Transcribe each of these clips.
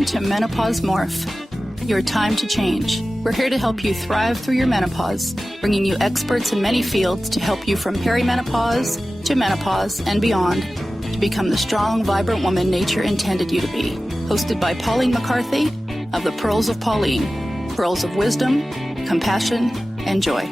Welcome to Menopause Morph, your time to change. We're here to help you thrive through your menopause, bringing you experts in many fields to help you from perimenopause to menopause and beyond to become the strong, vibrant woman nature intended you to be. Hosted by Pauline McCarthy of the Pearls of Pauline, pearls of wisdom, compassion, and joy.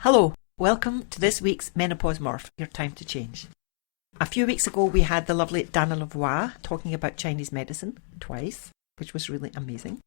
Hello, welcome to this week's Menopause Morph, your time to change. A few weeks ago we had the lovely Dana Lavoie talking about Chinese medicine twice, which was really amazing.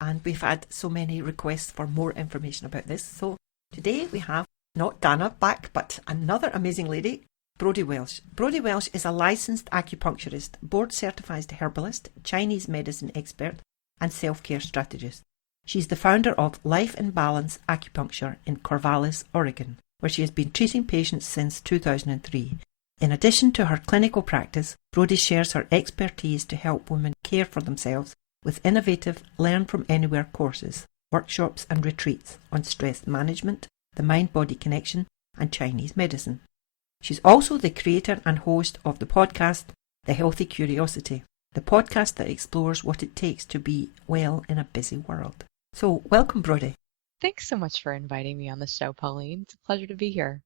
And we've had so many requests for more information about this. So today we have not Dana back, but another amazing lady, Brodie Welch. Brodie Welch is a licensed acupuncturist, board-certified herbalist, Chinese medicine expert, and self-care strategist. She's the founder of Life in Balance Acupuncture in Corvallis, Oregon, where she has been treating patients since 2003. In addition to her clinical practice, Brodie shares her expertise to help women care for themselves with innovative Learn From Anywhere courses, workshops and retreats on stress management, the mind-body connection, and Chinese medicine. She's also the creator and host of the podcast The Healthy Curiosity, the podcast that explores what it takes to be well in a busy world. So, welcome, Brodie. Thanks so much for inviting me on the show, Pauline. It's a pleasure to be here.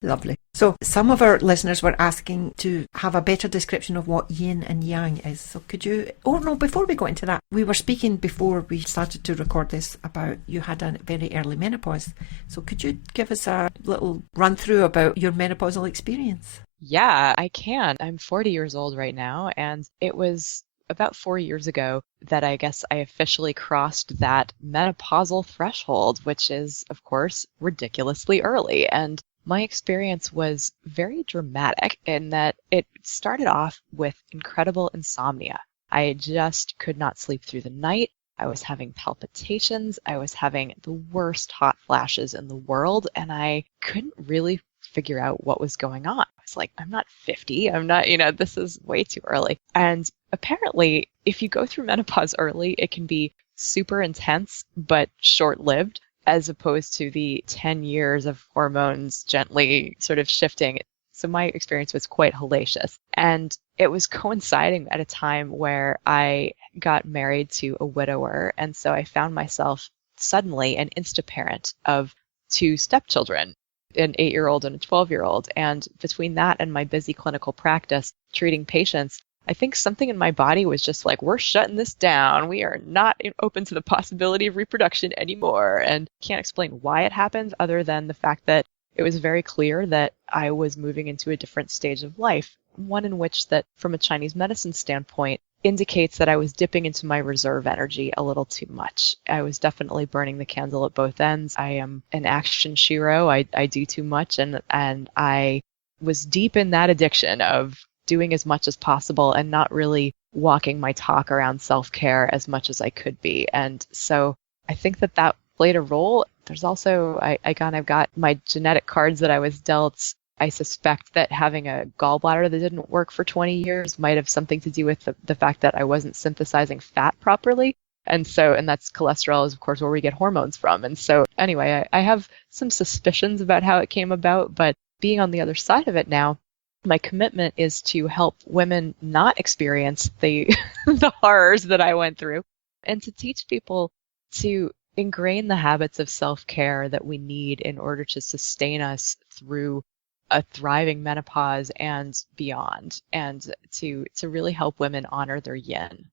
Lovely. So, some of our listeners were asking to have a better description of what yin and yang is. So, could you... Oh, no, before we go into that, we were speaking before we started to record this about you had a very early menopause. So, could you give us a little run through about your menopausal experience? Yeah, I can. I'm 40 years old right now, and it was about 4 years ago that I guess I officially crossed that menopausal threshold, which is, of course, ridiculously early. And my experience was very dramatic in that it started off with incredible insomnia. I just could not sleep through the night. I was having palpitations. I was having the worst hot flashes in the world, and I couldn't really figure out what was going on. I was like, I'm not 50. I'm not, this is way too early. And apparently, if you go through menopause early, it can be super intense, but short-lived, as opposed to the 10 years of hormones gently sort of shifting. So my experience was quite hellacious. And it was coinciding at a time where I got married to a widower. And so I found myself suddenly an insta-parent of 2 stepchildren, an 8-year-old and a 12-year-old. And between that and my busy clinical practice treating patients, I think something in my body was just like, we're shutting this down. We are not open to the possibility of reproduction anymore. And can't explain why it happened other than the fact that it was very clear that I was moving into a different stage of life, one in which that from a Chinese medicine standpoint indicates that I was dipping into my reserve energy a little too much. I was definitely burning the candle at both ends. I am an action shiro. I do too much, and I was deep in that addiction of doing as much as possible and not really walking my talk around self-care as much as I could be. And so I think that played a role. There's also, I kind of got my genetic cards that I was dealt. I suspect that having a gallbladder that didn't work for 20 years might have something to do with the fact that I wasn't synthesizing fat properly. And that's cholesterol is, of course, where we get hormones from. And so anyway, I have some suspicions about how it came about, but being on the other side of it now, my commitment is to help women not experience the the horrors that I went through, and to teach people to ingrain the habits of self-care that we need in order to sustain us through a thriving menopause and beyond, and to really help women honor their yin.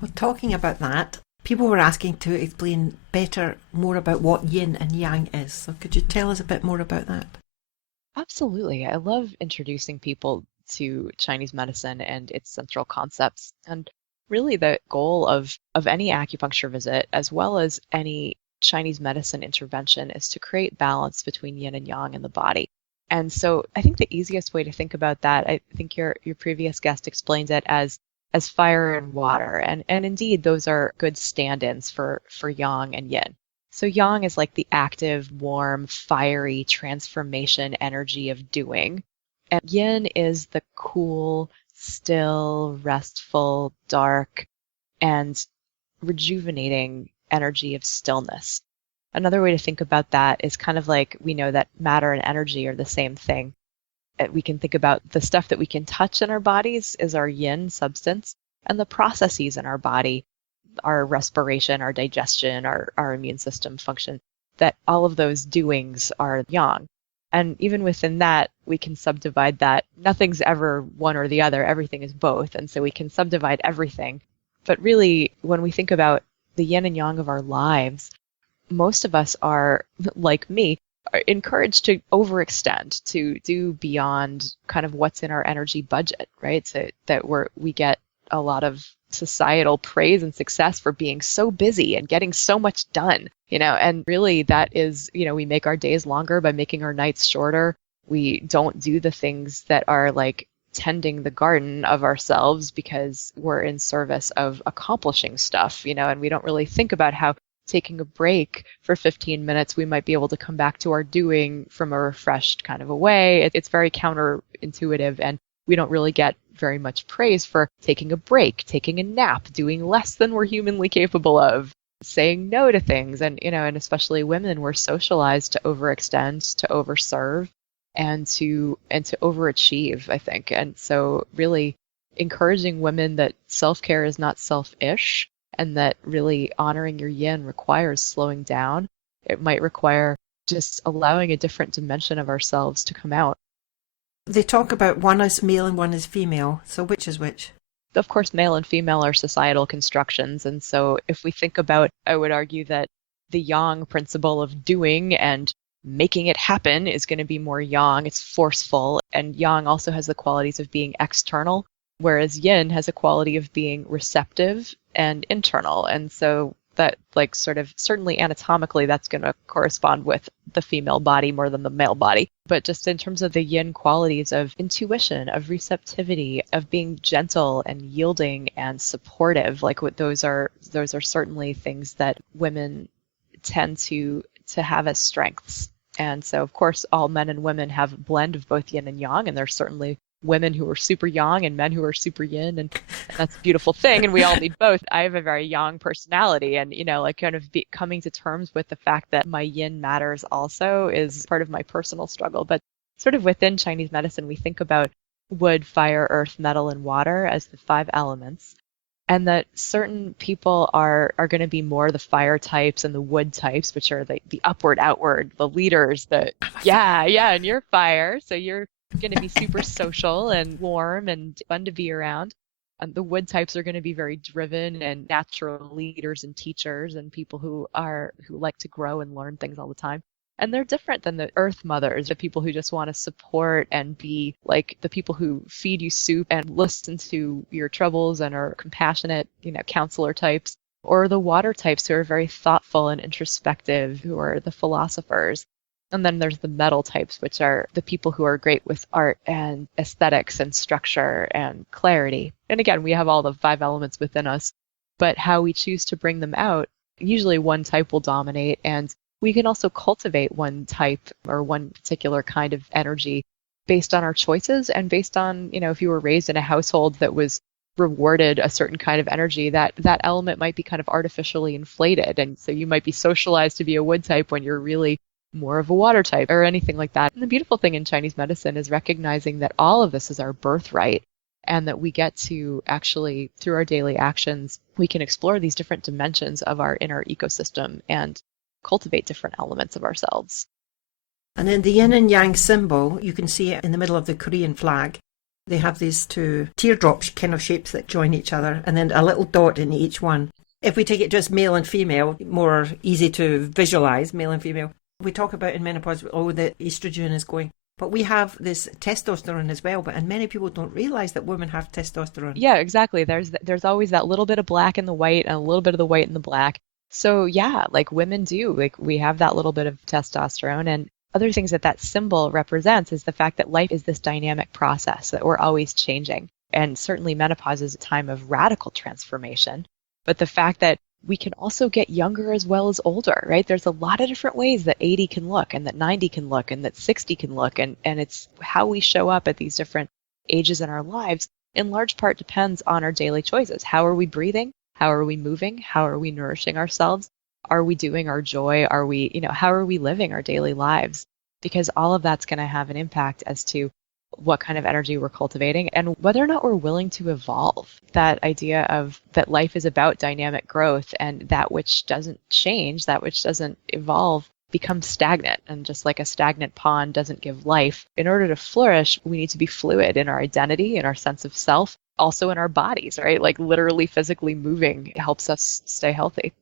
Well, talking about that, people were asking to explain more about what yin and yang is. So could you tell us a bit more about that? Absolutely. I love introducing people to Chinese medicine and its central concepts. And really the goal of any acupuncture visit, as well as any Chinese medicine intervention, is to create balance between yin and yang in the body. And so I think the easiest way to think about that, I think your previous guest explained it as fire and water. And indeed, those are good stand-ins for yang and yin. So yang is like the active, warm, fiery transformation energy of doing. And yin is the cool, still, restful, dark, and rejuvenating energy of stillness. Another way to think about that is kind of like we know that matter and energy are the same thing. We can think about the stuff that we can touch in our bodies is our yin substance, and the processes in our body, our respiration, our digestion, our immune system function, that all of those doings are yang. And even within that, we can subdivide that. Nothing's ever one or the other. Everything is both. And so we can subdivide everything. But really, when we think about the yin and yang of our lives, most of us are, like me, are encouraged to overextend, to do beyond kind of what's in our energy budget, right? So that we get a lot of societal praise and success for being so busy and getting so much done, and really that is, we make our days longer by making our nights shorter. We don't do the things that are like tending the garden of ourselves because we're in service of accomplishing stuff, and we don't really think about how taking a break for 15 minutes, we might be able to come back to our doing from a refreshed kind of a way. It's very counterintuitive, and we don't really get very much praise for taking a break, taking a nap, doing less than we're humanly capable of, saying no to things. And, and especially women, we're socialized to overextend, to overserve, and to overachieve, I think. And so really encouraging women that self-care is not selfish, and that really honoring your yin requires slowing down. It might require just allowing a different dimension of ourselves to come out. They talk about one is male and one is female. So which is which? Of course, male and female are societal constructions. And so if we think about, I would argue that the yang principle of doing and making it happen is going to be more yang. It's forceful. And yang also has the qualities of being external, whereas yin has a quality of being receptive and internal. And so that, like, sort of certainly anatomically, that's going to correspond with the female body more than the male body. But just in terms of the yin qualities of intuition, of receptivity, of being gentle and yielding and supportive, like what those are certainly things that women tend to have as strengths. And so, of course, all men and women have a blend of both yin and yang, and there's certainly women who are super yang and men who are super yin, and that's a beautiful thing, and we all need both. I have a very yang personality, and kind of coming to terms with the fact that my yin matters also is part of my personal struggle. But sort of within Chinese medicine, we think about wood, fire, earth, metal, and water as the 5 elements, and that certain people are going to be more the fire types and the wood types, which are the upward, outward, the leaders, and you're fire, so you're going to be super social and warm and fun to be around. And the wood types are going to be very driven and natural leaders and teachers and people who like to grow and learn things all the time. And they're different than the earth mothers, the people who just want to support and be like the people who feed you soup and listen to your troubles and are compassionate, counselor types, or the water types who are very thoughtful and introspective, who are the philosophers. And then there's the metal types, which are the people who are great with art and aesthetics and structure and clarity. And again, we have all the 5 elements within us, but how we choose to bring them out, usually one type will dominate. And we can also cultivate one type or one particular kind of energy based on our choices and based on, if you were raised in a household that was rewarded a certain kind of energy, that element might be kind of artificially inflated. And so you might be socialized to be a wood type when you're really more of a water type or anything like that. And the beautiful thing in Chinese medicine is recognizing that all of this is our birthright, and that we get to actually, through our daily actions, we can explore these different dimensions of our inner ecosystem and cultivate different elements of ourselves. And then the yin and yang symbol, you can see it in the middle of the Korean flag. They have these 2 teardrop kind of shapes that join each other, and then a little dot in each one. If we take it just male and female, more easy to visualize, male and female. We talk about in menopause, the estrogen is going. But we have this testosterone as well, and many people don't realize that women have testosterone. Yeah, exactly. There's always that little bit of black in the white and a little bit of the white in the black. So yeah, like women do, like we have that little bit of testosterone. And other things that symbol represents is the fact that life is this dynamic process, that we're always changing. And certainly menopause is a time of radical transformation. But the fact that we can also get younger as well as older, right? There's a lot of different ways that 80 can look and that 90 can look and that 60 can look. And it's how we show up at these different ages in our lives in large part depends on our daily choices. How are we breathing? How are we moving? How are we nourishing ourselves? Are we doing our joy? Are we, how are we living our daily lives? Because all of that's going to have an impact as to what kind of energy we're cultivating and whether or not we're willing to evolve. That idea of that life is about dynamic growth, and that which doesn't change, that which doesn't evolve, becomes stagnant. And just like a stagnant pond doesn't give life, in order to flourish, we need to be fluid in our identity, in our sense of self, also in our bodies, right? Like literally physically moving helps us stay healthy.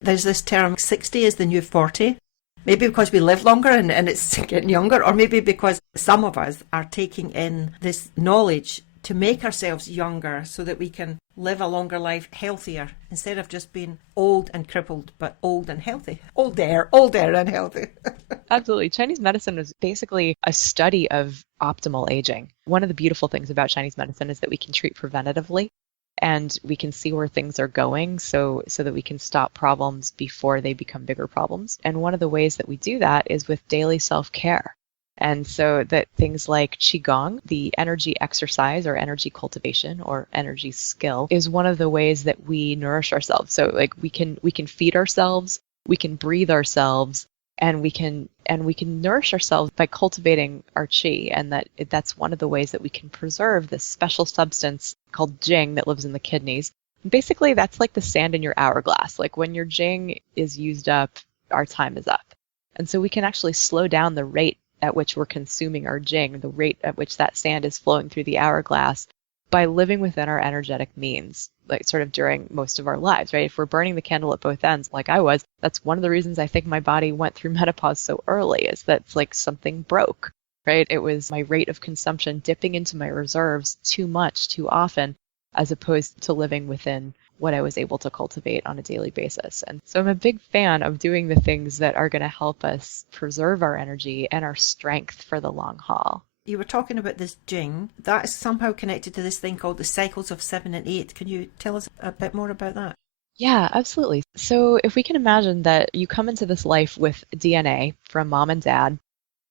There's this term, 60 is the new 40. Maybe because we live longer and it's getting younger, or maybe because some of us are taking in this knowledge to make ourselves younger so that we can live a longer life healthier, instead of just being old and crippled, but old and healthy. Older and healthy. Absolutely. Chinese medicine was basically a study of optimal aging. One of the beautiful things about Chinese medicine is that we can treat preventatively, and we can see where things are going so that we can stop problems before they become bigger problems. And one of the ways that we do that is with daily self-care. And so that things like Qigong, the energy exercise or energy cultivation or energy skill, is one of the ways that we nourish ourselves. So like we can feed ourselves, we can breathe ourselves, and we can nourish ourselves by cultivating our qi. And that's one of the ways that we can preserve this special substance called jing that lives in the kidneys. And basically, that's like the sand in your hourglass. Like when your jing is used up, our time is up. And so we can actually slow down the rate at which we're consuming our jing, the rate at which that sand is flowing through the hourglass, by living within our energetic means, like sort of during most of our lives, right? If we're burning the candle at both ends, like I was, that's one of the reasons I think my body went through menopause so early, is that it's like something broke, right? It was my rate of consumption dipping into my reserves too much, too often, as opposed to living within what I was able to cultivate on a daily basis. And so I'm a big fan of doing the things that are going to help us preserve our energy and our strength for the long haul. You were talking about this jing. That is somehow connected to this thing called the cycles of 7 and 8. Can you tell us a bit more about that? Yeah, absolutely. So if we can imagine that you come into this life with DNA from mom and dad,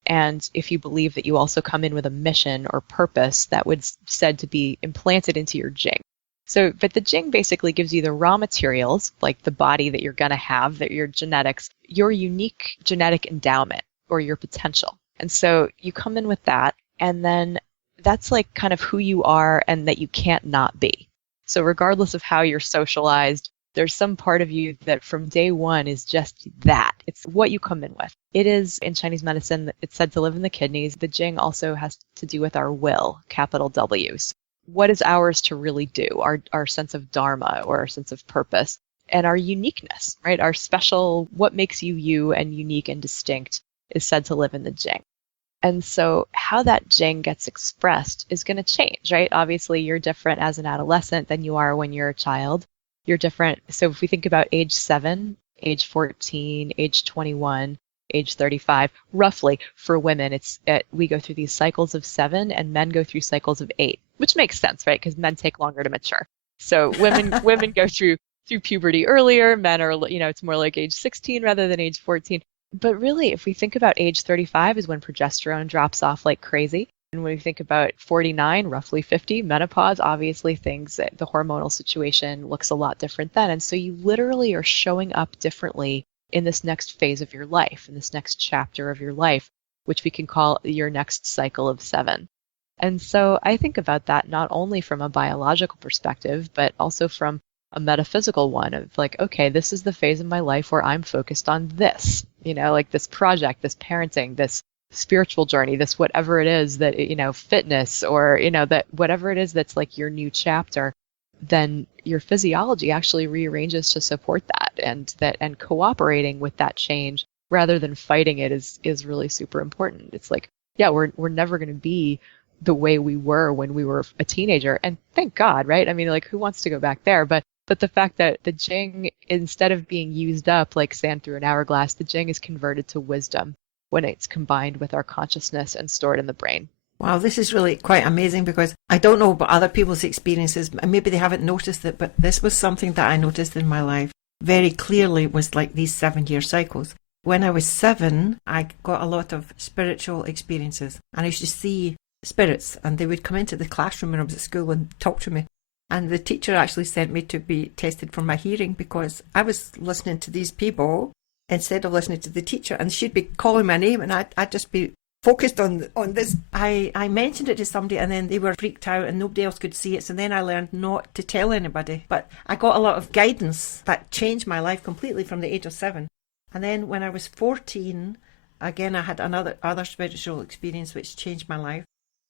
and if you believe that you also come in with a mission or purpose that was said to be implanted into your jing. So, but the jing basically gives you the raw materials, like the body that you're going to have, that your genetics, your unique genetic endowment or your potential. And so you come in with that, and then that's like kind of who you are and that you can't not be. So regardless of how you're socialized, there's some part of you that from day one is just that. It's what you come in with. It is, in Chinese medicine, it's said to live in the kidneys. The jing also has to do with our will, capital W's. What is ours to really do, our sense of dharma or our sense of purpose, and our uniqueness, right? Our special, what makes you you and unique and distinct is said to live in the jing. And so how that jing gets expressed is going to change, right? Obviously, you're different as an adolescent than you are when you're a child. You're different. So if we think about age 7, age 14, age 21, age 35, roughly for women, we go through these cycles of 7 and men go through cycles of 8, which makes sense, right? Because men take longer to mature. So women go through puberty earlier. Men are, it's more like age 16 rather than age 14. But really, if we think about age 35 is when progesterone drops off like crazy. And when we think about 49, roughly 50, menopause, obviously the hormonal situation looks a lot different then. And so you literally are showing up differently in this next phase of your life, in this next chapter of your life, which we can call your next cycle of 7. And so I think about that not only from a biological perspective, but also from a metaphysical one of like, okay, this is the phase of my life where I'm focused on this, like this project, this parenting, this spiritual journey, this whatever it is that, fitness or, that whatever it is that's like your new chapter, then your physiology actually rearranges to support that, and cooperating with that change rather than fighting it is really super important. It's like, yeah, we're never going to be the way we were when we were a teenager, and thank God, right? I mean, like, who wants to go back there? But the fact that the jing, instead of being used up like sand through an hourglass, the jing is converted to wisdom when it's combined with our consciousness and stored in the brain. Wow, this is really quite amazing, because I don't know about other people's experiences, and maybe they haven't noticed it, but this was something that I noticed in my life very clearly, was like these 7-year cycles. When I was 7, I got a lot of spiritual experiences, and I used to see spirits, and they would come into the classroom when I was at school and talk to me. And the teacher actually sent me to be tested for my hearing because I was listening to these people instead of listening to the teacher, and she'd be calling my name and I'd just be focused on this. I mentioned it to somebody and then they were freaked out and nobody else could see it. So then I learned not to tell anybody. But I got a lot of guidance that changed my life completely from the age of 7. And then when I was 14, again, I had other spiritual experience which changed my life.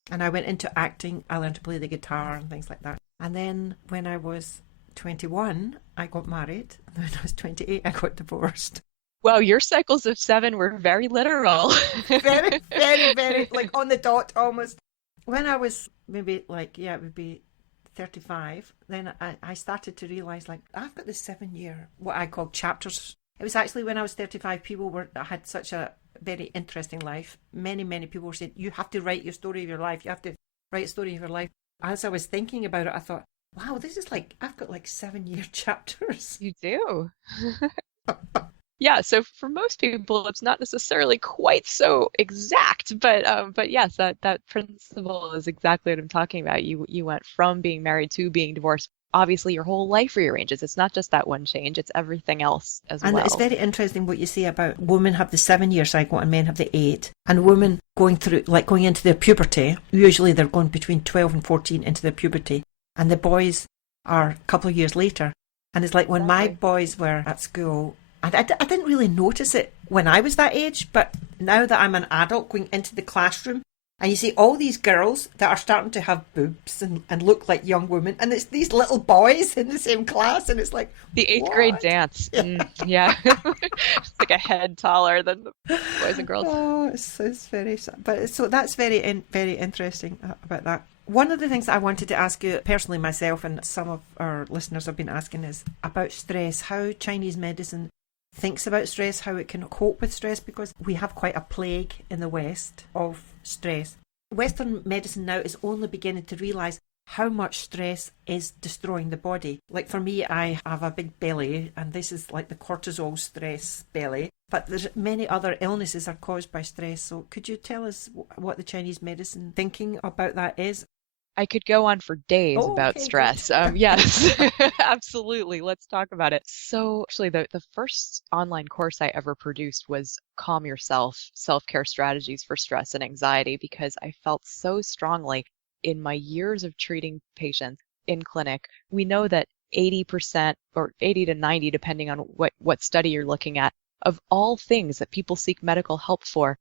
And I went into acting. I learned to play the guitar and things like that. And then when I was 21, I got married. And when I was 28, I got divorced. Well, your cycles of 7 were very literal. Very, very, very, like on the dot almost. When I was maybe it would be 35, then I started to realise, like, I've got this 7-year, what I call chapters. It was actually when I was 35, had such a very interesting life. Many, many people were saying, you have to write your story of your life. You have to write a story of your life. As I was thinking about it, I thought, wow, this is like, I've got like 7-year chapters. You do. Yeah, so for most people, it's not necessarily quite so exact, but yes, that principle is exactly what I'm talking about. You went from being married to being divorced. Obviously, your whole life rearranges. It's not just that one change; it's everything else as well. And it's very interesting what you say about women have the 7-year cycle and men have the 8. And women going into their puberty, usually they're going between 12 and 14 into their puberty, and the boys are a couple of years later. And it's like when my boys were at school. I didn't really notice it when I was that age, but now that I'm an adult going into the classroom and you see all these girls that are starting to have boobs and look like young women, and it's these little boys in the same class, and it's like the 8th grade dance. Yeah. It's like a head taller than the boys and girls. Oh, it's very sad. But so that's very, very interesting about that. One of the things that I wanted to ask you personally myself, and some of our listeners have been asking, is about stress, how Chinese medicine thinks about stress, how it can cope with stress, because we have quite a plague in the West of stress. Western medicine now is only beginning to realise how much stress is destroying the body. Like for me, I have a big belly, and this is like the cortisol stress belly, but there's many other illnesses are caused by stress. So could you tell us what the Chinese medicine thinking about that is? I could go on for days about stress. Yes, absolutely. Let's talk about it. So actually, the first online course I ever produced was Calm Yourself, Self-Care Strategies for Stress and Anxiety, because I felt so strongly in my years of treating patients in clinic. We know that 80% or 80 to 90, depending on what study you're looking at, of all things that people seek medical help for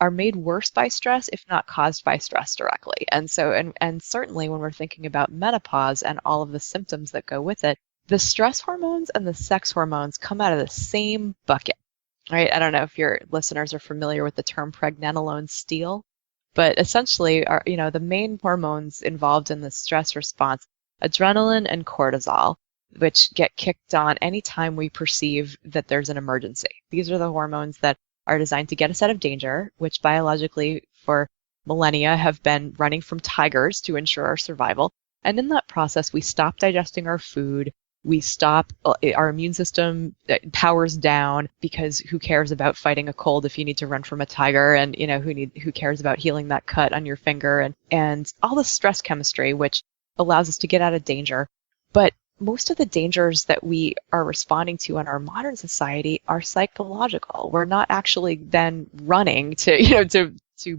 are made worse by stress, if not caused by stress directly. And so, and certainly when we're thinking about menopause and all of the symptoms that go with it, the stress hormones and the sex hormones come out of the same bucket, right? I don't know if your listeners are familiar with the term pregnenolone steal, but essentially the main hormones involved in the stress response, adrenaline and cortisol, which get kicked on anytime we perceive that there's an emergency. These are the hormones that are designed to get us out of danger, which biologically for millennia have been running from tigers to ensure our survival. And in that process, we stop digesting our food. We stop, our immune system powers down, because who cares about fighting a cold if you need to run from a tiger, and who cares about healing that cut on your finger, and all the stress chemistry, which allows us to get out of danger. But most of the dangers that we are responding to in our modern society are psychological. We're not actually then running to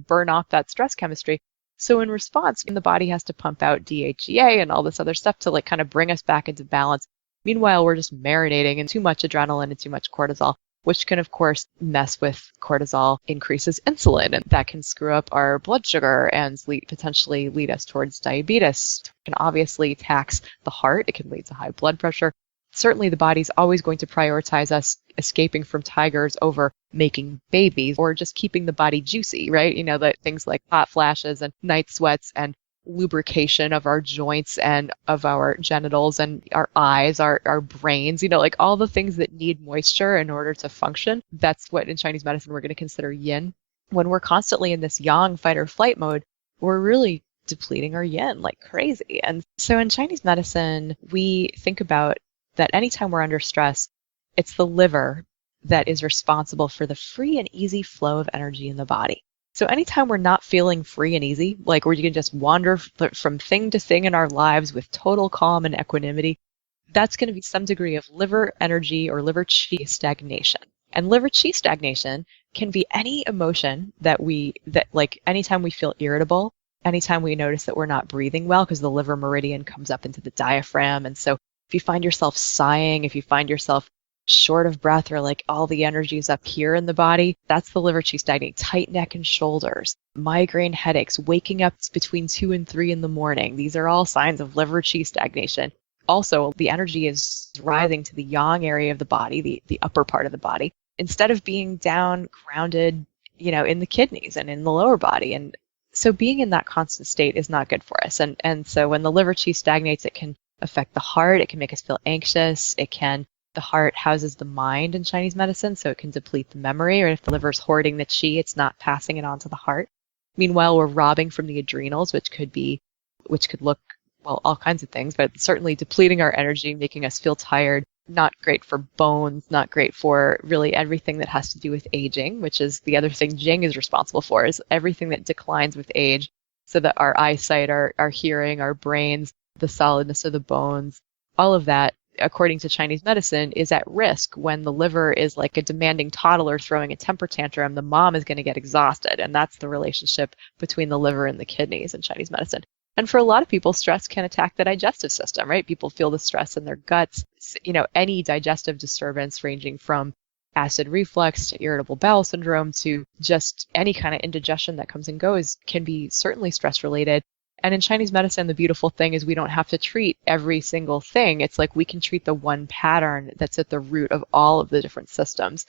burn off that stress chemistry. So in response, the body has to pump out DHEA and all this other stuff to kind of bring us back into balance. Meanwhile, we're just marinating in too much adrenaline and too much cortisol, which can, of course, mess with cortisol, increases insulin, and that can screw up our blood sugar and potentially lead us towards diabetes. It can obviously tax the heart. It can lead to high blood pressure. Certainly, the body's always going to prioritize us escaping from tigers over making babies or just keeping the body juicy, right? That things like hot flashes and night sweats and lubrication of our joints and of our genitals and our eyes, our brains, all the things that need moisture in order to function. That's what in Chinese medicine we're going to consider yin. When we're constantly in this yang fight or flight mode, we're really depleting our yin like crazy. And so in Chinese medicine, we think about that anytime we're under stress, it's the liver that is responsible for the free and easy flow of energy in the body. So anytime we're not feeling free and easy, like where you can just wander from thing to thing in our lives with total calm and equanimity, that's going to be some degree of liver energy or liver qi stagnation. And liver qi stagnation can be any emotion that like anytime we feel irritable, anytime we notice that we're not breathing well because the liver meridian comes up into the diaphragm. And so if you find yourself sighing, if you find yourself short of breath or like all the energy is up here in the body, that's the liver qi stagnating. Tight neck and shoulders, migraine headaches, waking up between 2 and 3 in the morning. These are all signs of liver qi stagnation. Also, the energy is rising to the yang area of the body, the upper part of the body, instead of being down, grounded, in the kidneys and in the lower body. And so being in that constant state is not good for us. And so when the liver qi stagnates, it can affect the heart. It can make us feel anxious. The heart houses the mind in Chinese medicine, so it can deplete the memory. Or if the liver's hoarding the qi, it's not passing it on to the heart. Meanwhile, we're robbing from the adrenals, which could look, well, all kinds of things, but certainly depleting our energy, making us feel tired, not great for bones, not great for really everything that has to do with aging, which is the other thing Jing is responsible for, is everything that declines with age, so that our eyesight, our hearing, our brains, the solidness of the bones, all of that, according to Chinese medicine, is at risk when the liver is like a demanding toddler throwing a temper tantrum. The mom is going to get exhausted, and that's the relationship between the liver and the kidneys in Chinese medicine. And for a lot of people, stress can attack the digestive system, right? People feel the stress in their guts. Any digestive disturbance ranging from acid reflux to irritable bowel syndrome to just any kind of indigestion that comes and goes can be certainly stress related. And in Chinese medicine, the beautiful thing is we don't have to treat every single thing. It's like we can treat the one pattern that's at the root of all of the different systems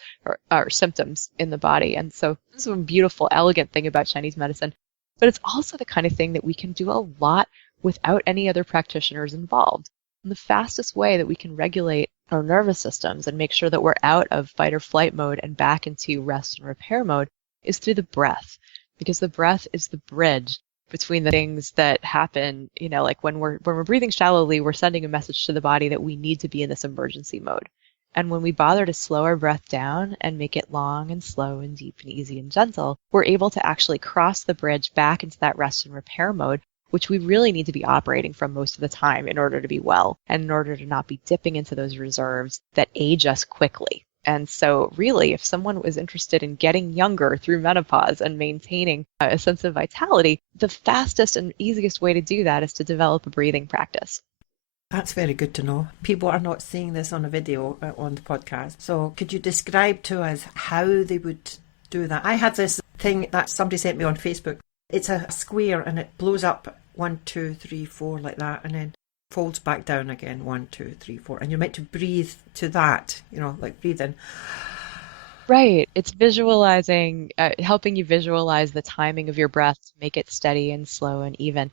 or symptoms in the body. And so this is a beautiful, elegant thing about Chinese medicine. But it's also the kind of thing that we can do a lot without any other practitioners involved. And the fastest way that we can regulate our nervous systems and make sure that we're out of fight or flight mode and back into rest and repair mode is through the breath, because the breath is the bridge between the things that happen, like when we're breathing shallowly, we're sending a message to the body that we need to be in this emergency mode. And when we bother to slow our breath down and make it long and slow and deep and easy and gentle, we're able to actually cross the bridge back into that rest and repair mode, which we really need to be operating from most of the time in order to be well and in order to not be dipping into those reserves that age us quickly. And so really, if someone was interested in getting younger through menopause and maintaining a sense of vitality, the fastest and easiest way to do that is to develop a breathing practice. That's very good to know. People are not seeing this on a video on the podcast. So could you describe to us how they would do that? I had this thing that somebody sent me on Facebook. It's a square and it blows up 1, 2, 3, 4 like that, and then folds back down again 1, 2, 3, 4. And you're meant to breathe to that, like breathe in. Right. It's visualizing, helping you visualize the timing of your breath to make it steady and slow and even.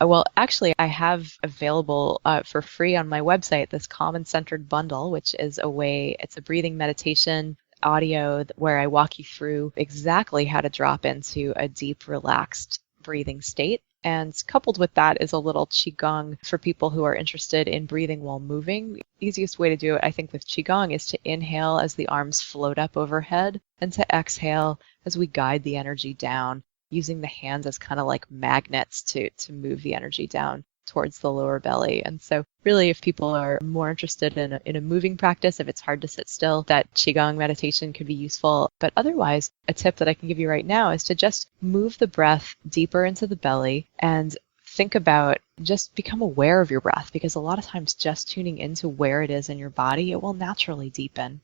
Well, actually, I have available for free on my website this Common Centered Bundle, which is it's a breathing meditation audio where I walk you through exactly how to drop into a deep, relaxed breathing state. And coupled with that is a little Qigong for people who are interested in breathing while moving. The easiest way to do it, I think, with Qigong is to inhale as the arms float up overhead and to exhale as we guide the energy down, using the hands as kind of like magnets to move the energy down towards the lower belly. And so really, if people are more interested in a moving practice, if it's hard to sit still, that Qigong meditation could be useful. But otherwise, a tip that I can give you right now is to just move the breath deeper into the belly and think about, just become aware of your breath, because a lot of times just tuning into where it is in your body, it will naturally deepen.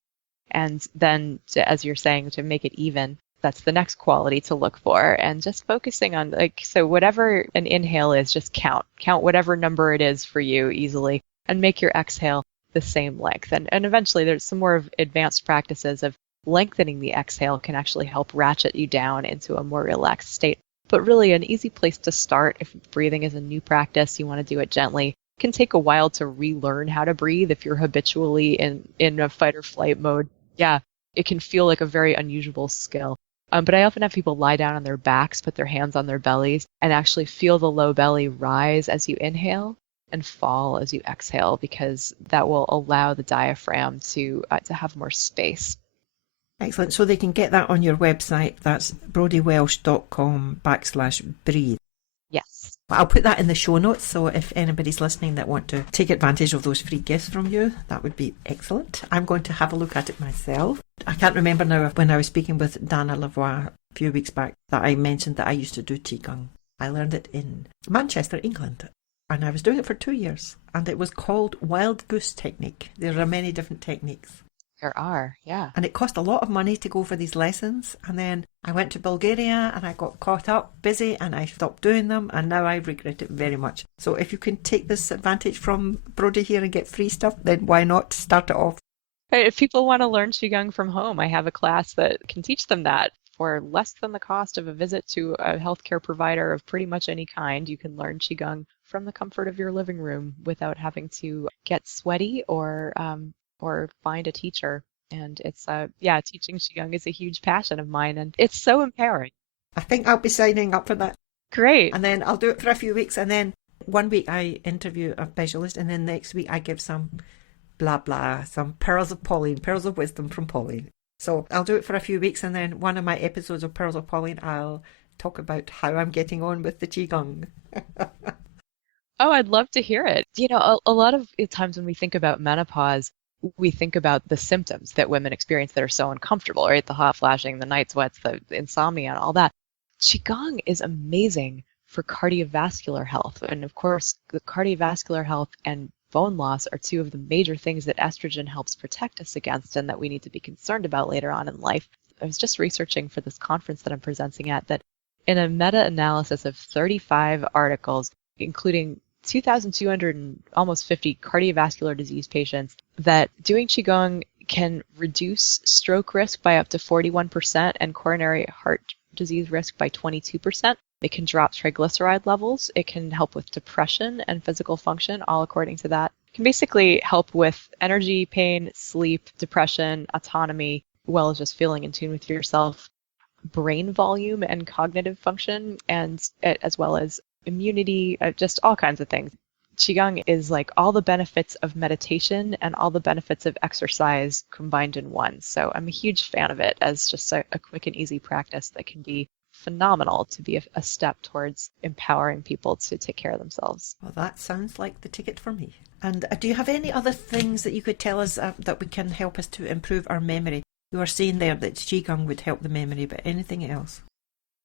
And then, as you're saying, to make it even, that's the next quality to look for. And just focusing on, so whatever an inhale is, just count whatever number it is for you easily, and make your exhale the same length. And eventually there's some more of advanced practices of lengthening the exhale can actually help ratchet you down into a more relaxed state. But really an easy place to start, if breathing is a new practice, you want to do it gently. It can take a while to relearn how to breathe if you're habitually in a fight or flight mode. Yeah, it can feel like a very unusual skill. But I often have people lie down on their backs, put their hands on their bellies, and actually feel the low belly rise as you inhale and fall as you exhale, because that will allow the diaphragm to have more space. Excellent. So they can get that on your website. That's brodiewelch.com/breathe. Yes. I'll put that in the show notes, so if anybody's listening that want to take advantage of those free gifts from you, that would be excellent. I'm going to have a look at it myself. I can't remember now when I was speaking with Dana Lavoie a few weeks back that I mentioned that I used to do Qigong. I learned it in Manchester, England, and I was doing it for 2 years, and it was called Wild Goose Technique. There are many different techniques. There are, yeah. And it cost a lot of money to go for these lessons. And then I went to Bulgaria and I got caught up busy and I stopped doing them. And now I regret it very much. So if you can take this advantage from Brodie here and get free stuff, then why not start it off? If people want to learn Qigong from home, I have a class that can teach them that for less than the cost of a visit to a healthcare provider of pretty much any kind. You can learn Qigong from the comfort of your living room without having to get sweaty or find a teacher. And it's teaching Qigong is a huge passion of mine, and it's so empowering. I think I'll be signing up for that. Great. And then I'll do it for a few weeks, and then one week I interview a specialist, and then next week I give some blah blah, some pearls of wisdom from Pauline. So I'll do it for a few weeks, and then one of my episodes of Pearls of Pauline, I'll talk about how I'm getting on with the Qigong. Oh, I'd love to hear it. You know, a lot of times when we think about menopause, we think about the symptoms that women experience that are so uncomfortable, right? The hot flashing, the night sweats, the insomnia, and all that. Qigong is amazing for cardiovascular health. And of course, the cardiovascular health and bone loss are two of the major things that estrogen helps protect us against and that we need to be concerned about later on in life. I was just researching for this conference that I'm presenting at that in a meta-analysis of 35 articles, including 2,200 and almost 50 cardiovascular disease patients, that doing Qigong can reduce stroke risk by up to 41% and coronary heart disease risk by 22%. It can drop triglyceride levels. It can help with depression and physical function, all according to that. It can basically help with energy, pain, sleep, depression, autonomy, as well as just feeling in tune with yourself, brain volume and cognitive function, and as well as immunity, just all kinds of things. Qigong is like all the benefits of meditation and all the benefits of exercise combined in one. So I'm a huge fan of it as just a quick and easy practice that can be phenomenal to be a step towards empowering people to take care of themselves. Well, that sounds like the ticket for me. And do you have any other things that you could tell us that we can help us to improve our memory? You were saying there that Qigong would help the memory, but anything else?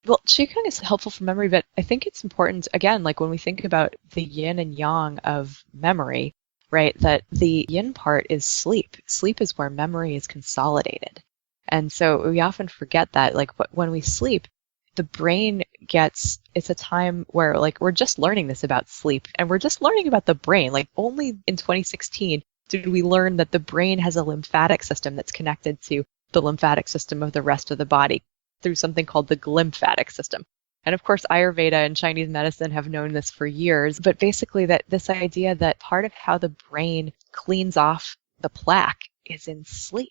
Well, Qigong is helpful for memory, but I think it's important, again, like when we think about the yin and yang of memory, right, that the yin part is sleep. Sleep is where memory is consolidated. And so we often forget that, like when we sleep, the brain it's a time where like we're just learning this about sleep and we're just learning about the brain. Like only in 2016 did we learn that the brain has a lymphatic system that's connected to the lymphatic system of the rest of the body through something called the glymphatic system. And of course, Ayurveda and Chinese medicine have known this for years, but basically that this idea that part of how the brain cleans off the plaque is in sleep.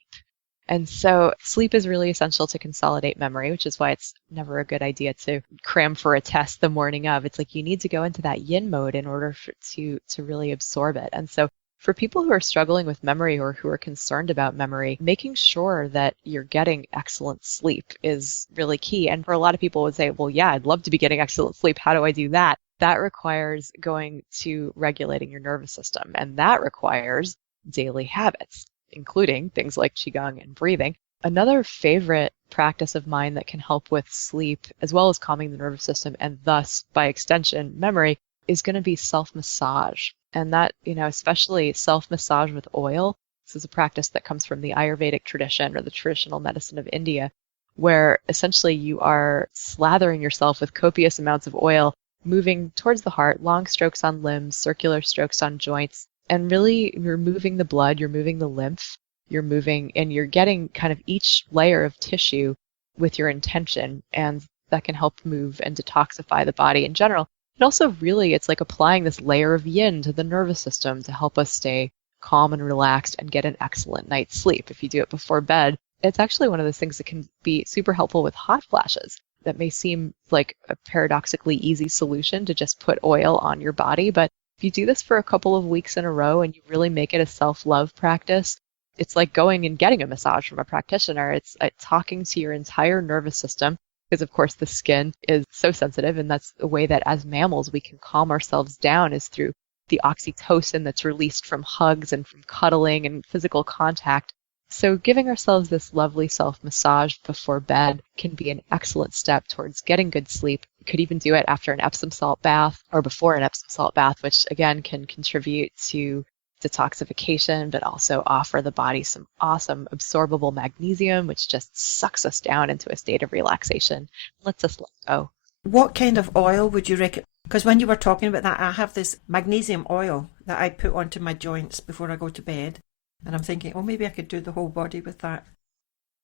And so sleep is really essential to consolidate memory, which is why it's never a good idea to cram for a test the morning of. It's like you need to go into that yin mode in order to really absorb it. And so for people who are struggling with memory or who are concerned about memory, making sure that you're getting excellent sleep is really key. And for a lot of people would say, well, yeah, I'd love to be getting excellent sleep. How do I do that? That requires going to regulating your nervous system. And that requires daily habits, including things like Qigong and breathing. Another favorite practice of mine that can help with sleep, as well as calming the nervous system and thus, by extension, memory, is going to be self-massage. And that, especially self-massage with oil. This is a practice that comes from the Ayurvedic tradition or the traditional medicine of India, where essentially you are slathering yourself with copious amounts of oil, moving towards the heart, long strokes on limbs, circular strokes on joints, and really you're moving the blood, you're moving the lymph, you're moving, and you're getting kind of each layer of tissue with your intention, and that can help move and detoxify the body in general. But also really, it's like applying this layer of yin to the nervous system to help us stay calm and relaxed and get an excellent night's sleep. If you do it before bed, it's actually one of those things that can be super helpful with hot flashes. That may seem like a paradoxically easy solution to just put oil on your body, but if you do this for a couple of weeks in a row and you really make it a self-love practice, It's like going and getting a massage from a practitioner. It's talking to your entire nervous system, because of course the skin is so sensitive, and that's the way that as mammals we can calm ourselves down is through the oxytocin that's released from hugs and from cuddling and physical contact. So giving ourselves this lovely self-massage before bed can be an excellent step towards getting good sleep. You could even do it after an Epsom salt bath or before an Epsom salt bath, which again can contribute to detoxification, but also offer the body some awesome absorbable magnesium, which just sucks us down into a state of relaxation, lets us let go. What kind of oil would you recommend? Because when you were talking about that, I have this magnesium oil that I put onto my joints before I go to bed. And I'm thinking, oh, maybe I could do the whole body with that.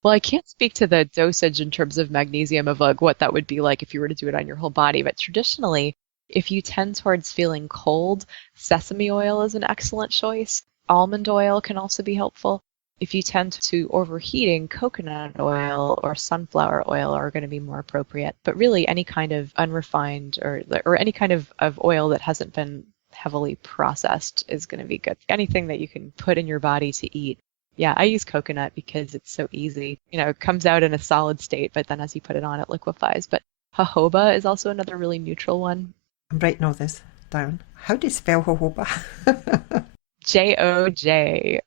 Well, I can't speak to the dosage in terms of magnesium of like what that would be like if you were to do it on your whole body. But traditionally, if you tend towards feeling cold, sesame oil is an excellent choice. Almond oil can also be helpful. If you tend to overheating, coconut oil or sunflower oil are going to be more appropriate. But really, any kind of unrefined or any kind of oil that hasn't been heavily processed is going to be good. Anything that you can put in your body to eat. Yeah, I use coconut because it's so easy. It comes out in a solid state, but then as you put it on, it liquefies. But jojoba is also another really neutral one. I'm writing all this down. How do you spell jojoba? Jojoba.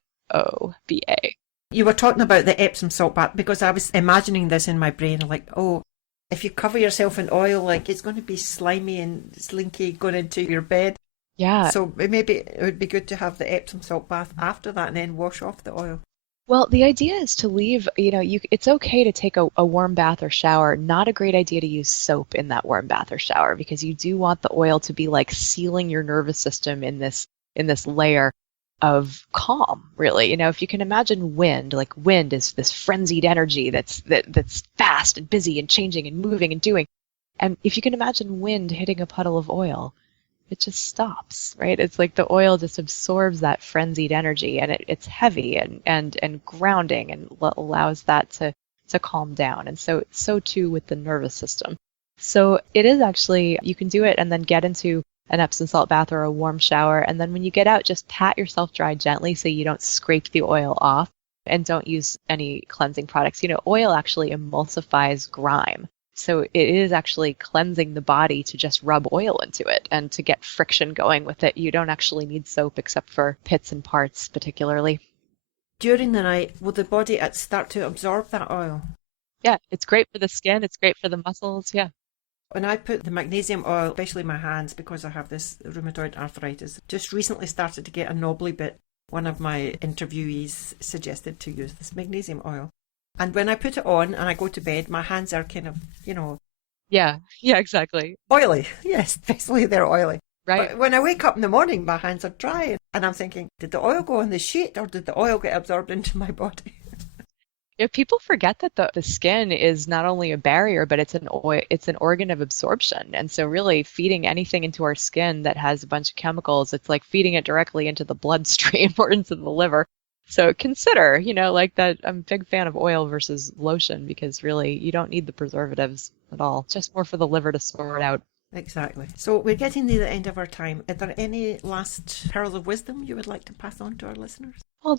You were talking about the Epsom salt bath because I was imagining this in my brain, like, oh, if you cover yourself in oil, like it's going to be slimy and slinky going into your bed. Yeah. So maybe it would be good to have the Epsom salt bath after that and then wash off the oil. Well, the idea is to leave, it's okay to take a warm bath or shower. Not a great idea to use soap in that warm bath or shower because you do want the oil to be like sealing your nervous system in this layer of calm, really. If you can imagine wind, like wind is this frenzied energy that's fast and busy and changing and moving and doing. And if you can imagine wind hitting a puddle of oil, it just stops, right? It's like the oil just absorbs that frenzied energy and it's heavy and grounding and allows that to calm down. And so too with the nervous system. So it is actually, you can do it and then get into an Epsom salt bath or a warm shower. And then when you get out, just pat yourself dry gently so you don't scrape the oil off and don't use any cleansing products. Oil actually emulsifies grime. So it is actually cleansing the body to just rub oil into it and to get friction going with it. You don't actually need soap except for pits and parts particularly. During the night, will the body start to absorb that oil? Yeah, it's great for the skin. It's great for the muscles. Yeah. When I put the magnesium oil, especially my hands, because I have this rheumatoid arthritis, just recently started to get a knobbly bit. One of my interviewees suggested to use this magnesium oil. And when I put it on and I go to bed, my hands are kind of, Yeah, exactly. Oily. Yes, basically they're oily. Right. But when I wake up in the morning, my hands are dry. And I'm thinking, did the oil go on the sheet or did the oil get absorbed into my body? People forget that the skin is not only a barrier, but it's an organ of absorption. And so really feeding anything into our skin that has a bunch of chemicals, it's like feeding it directly into the bloodstream or into the liver. So consider, like that, I'm a big fan of oil versus lotion because really you don't need the preservatives at all, just more for the liver to sort out. Exactly. So we're getting near the end of our time. Are there any last pearls of wisdom you would like to pass on to our listeners? Well,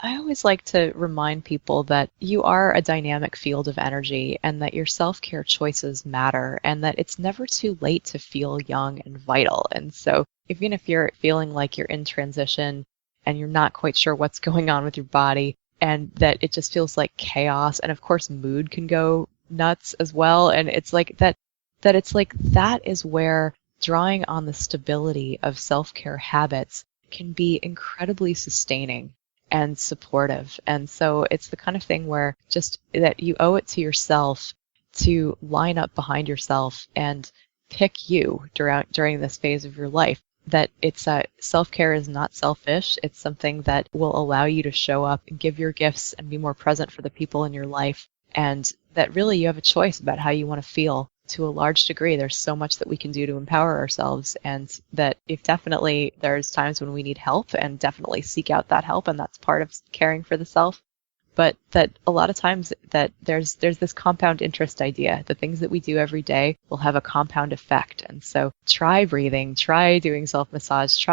I always like to remind people that you are a dynamic field of energy and that your self-care choices matter and that it's never too late to feel young and vital. And so even if you're feeling like you're in transition and you're not quite sure what's going on with your body and that it just feels like chaos, and of course mood can go nuts as well, and it's like that is where drawing on the stability of self-care habits can be incredibly sustaining and supportive. And so it's the kind of thing where just that you owe it to yourself to line up behind yourself and pick you during this phase of your life. That it's self-care is not selfish. It's something that will allow you to show up and give your gifts and be more present for the people in your life. And that really you have a choice about how you want to feel. To a large degree, there's so much that we can do to empower ourselves, and that if definitely there's times when we need help and definitely seek out that help, and that's part of caring for the self. But that a lot of times that there's this compound interest idea. The things that we do every day will have a compound effect. And so try breathing, try doing self-massage,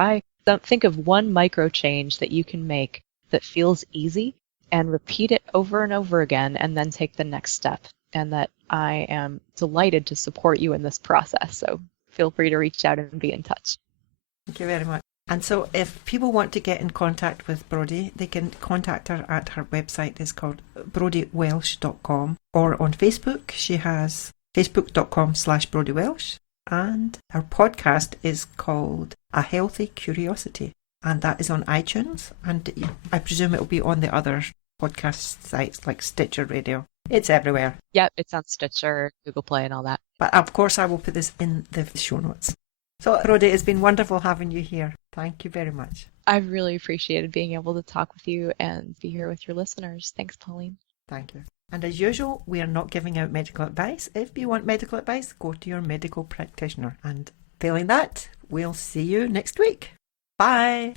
think of one micro change that you can make that feels easy and repeat it over and over again and then take the next step. And that I am delighted to support you in this process. So feel free to reach out and be in touch. Thank you very much. And so if people want to get in contact with Brodie, they can contact her at her website. It's called brodiewelch.com, or on Facebook. She has facebook.com/Brodie Welch. And her podcast is called A Healthy Curiosity. And that is on iTunes. And I presume it will be on the other podcast sites like Stitcher Radio. It's everywhere. Yep, it's on Stitcher, Google Play, and all that. But of course, I will put this in the show notes. So, Brodie, it's been wonderful having you here. Thank you very much. I've really appreciated being able to talk with you and be here with your listeners. Thanks, Pauline. Thank you. And as usual, we are not giving out medical advice. If you want medical advice, go to your medical practitioner. And failing that, we'll see you next week. Bye.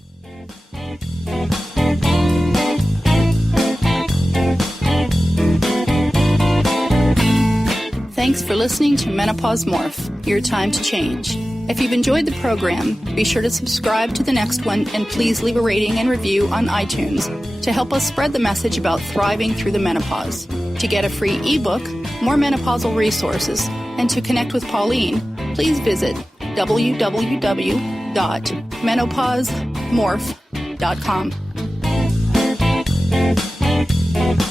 Thanks for listening to Menopause Morph, your time to change. If you've enjoyed the program, be sure to subscribe to the next one and please leave a rating and review on iTunes to help us spread the message about thriving through the menopause. To get a free ebook, more menopausal resources, and to connect with Pauline, please visit www.menopausemorph.com.